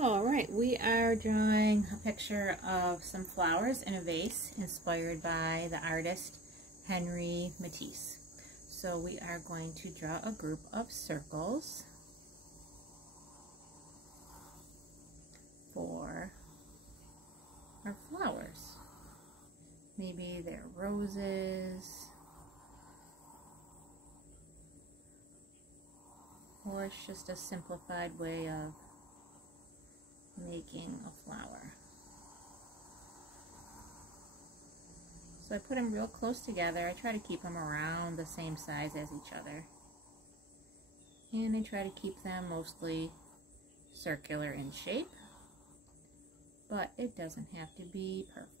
All right, we are drawing a picture of some flowers in a vase inspired by the artist Henri Matisse. So we are going to draw a group of circles for our flowers. Maybe they're roses, or it's just a simplified way of making a flower. So I put them real close together. I try to keep them around the same size as each other. And I try to keep them mostly circular in shape, but it doesn't have to be perfect.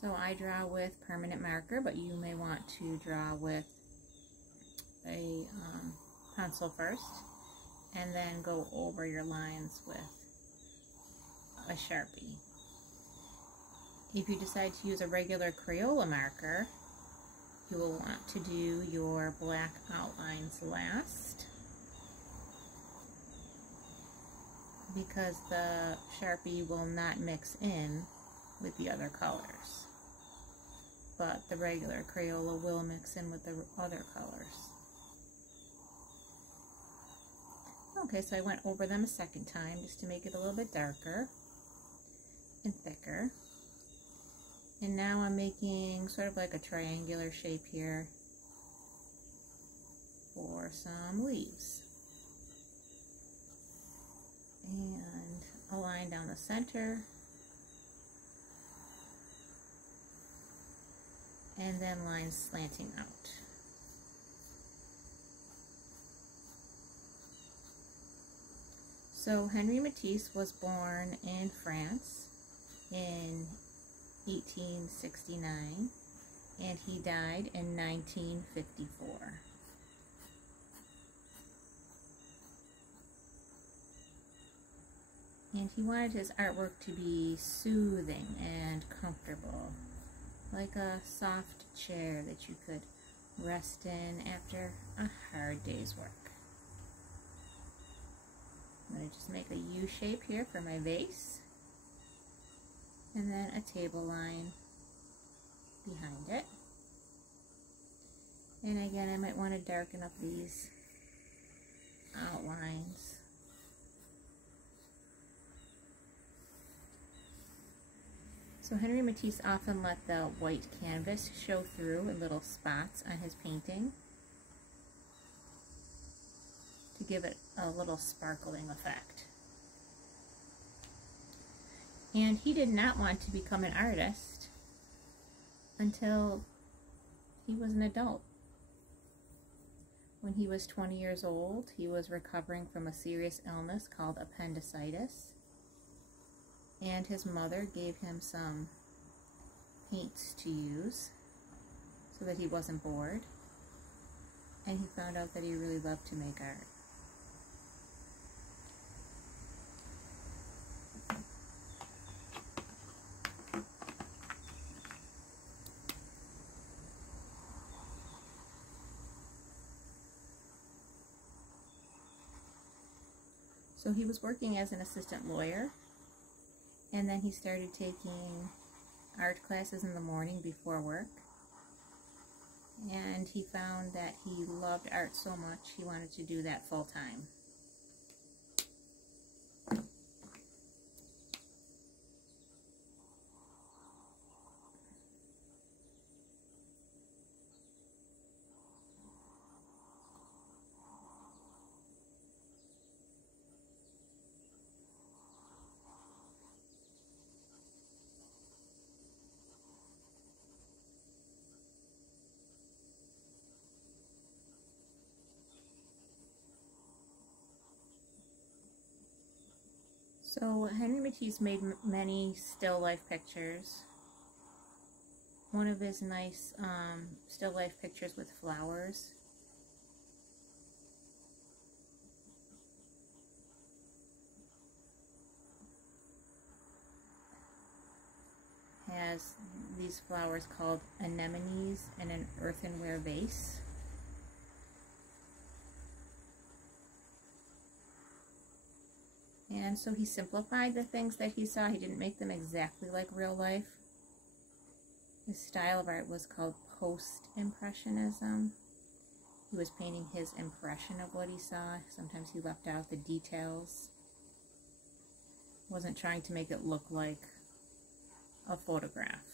So I draw with permanent marker, but you may want to draw with a pencil first and then go over your lines with a Sharpie. If you decide to use a regular Crayola marker, you will want to do your black outlines last, because the Sharpie will not mix in with the other colors, but the regular Crayola will mix in with the other colors. Okay, so I went over them a second time just to make it a little bit darker and thicker. And now I'm making sort of like a triangular shape here for some leaves. And a line down the center. And then lines slanting out. So Henri Matisse was born in France in 1869, and he died in 1954. And he wanted his artwork to be soothing and comfortable, like a soft chair that you could rest in after a hard day's work. I'm going to just make a U shape here for my vase, and then a table line behind it. And again, I might want to darken up these outlines. So Henri Matisse often let the white canvas show through in little spots on his painting to give it a little sparkling effect. And he did not want to become an artist until he was an adult. When he was 20 years old, he was recovering from a serious illness called appendicitis. And his mother gave him some paints to use so that he wasn't bored. And he found out that he really loved to make art. So he was working as an assistant lawyer, and then he started taking art classes in the morning before work. And he found that he loved art so much he wanted to do that full time. So Henri Matisse made many still life pictures. One of his nice still life pictures with flowers has these flowers called anemones in an earthenware vase. And so he simplified the things that he saw. He didn't make them exactly like real life. His style of art was called post-impressionism. He was painting his impression of what he saw. Sometimes he left out the details. Wasn't trying to make it look like a photograph.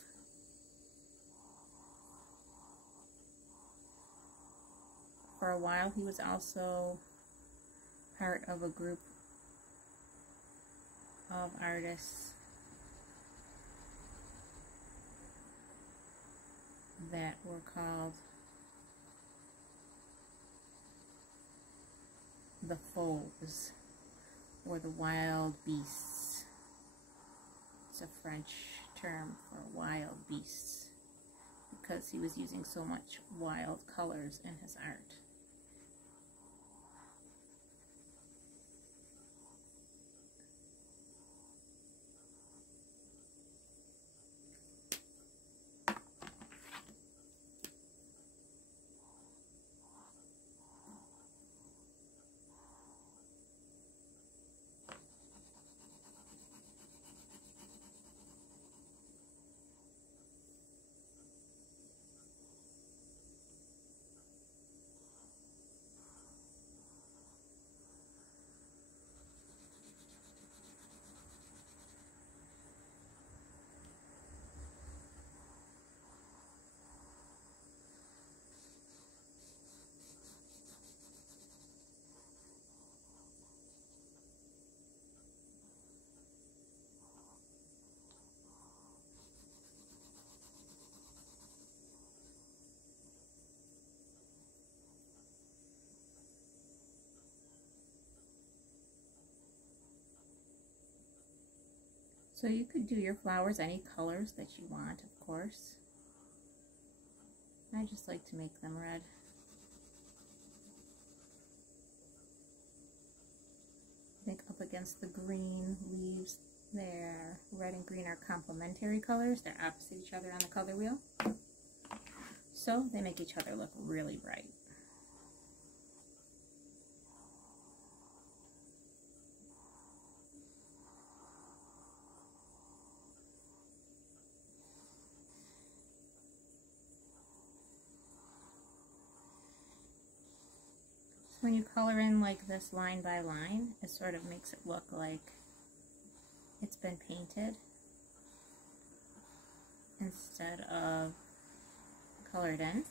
For a while, he was also part of a group of artists that were called the vase, or the wild beasts. It's a French term for wild beasts because he was using so much wild colors in his art. So you could do your flowers any colors that you want, of course. I just like to make them red. I think up against the green leaves there, red and green are complementary colors. They're opposite each other on the color wheel. So they make each other look really bright. When you color in like this line by line, it sort of makes it look like it's been painted instead of colored in.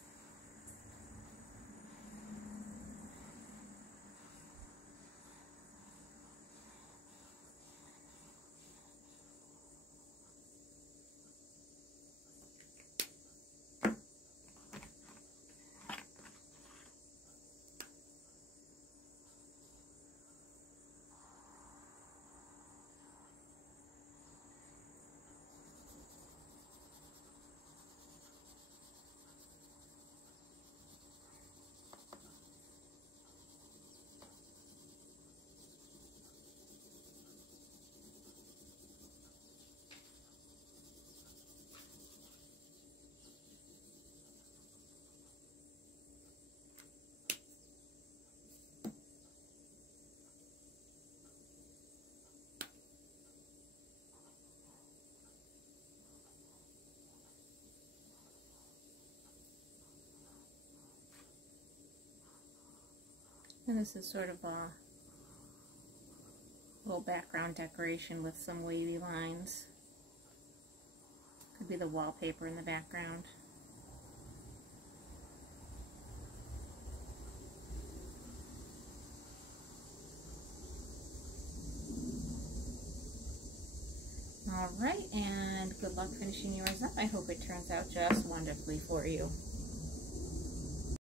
And this is sort of a little background decoration with some wavy lines. Could be the wallpaper in the background. Alright, and good luck finishing yours up. I hope it turns out just wonderfully for you.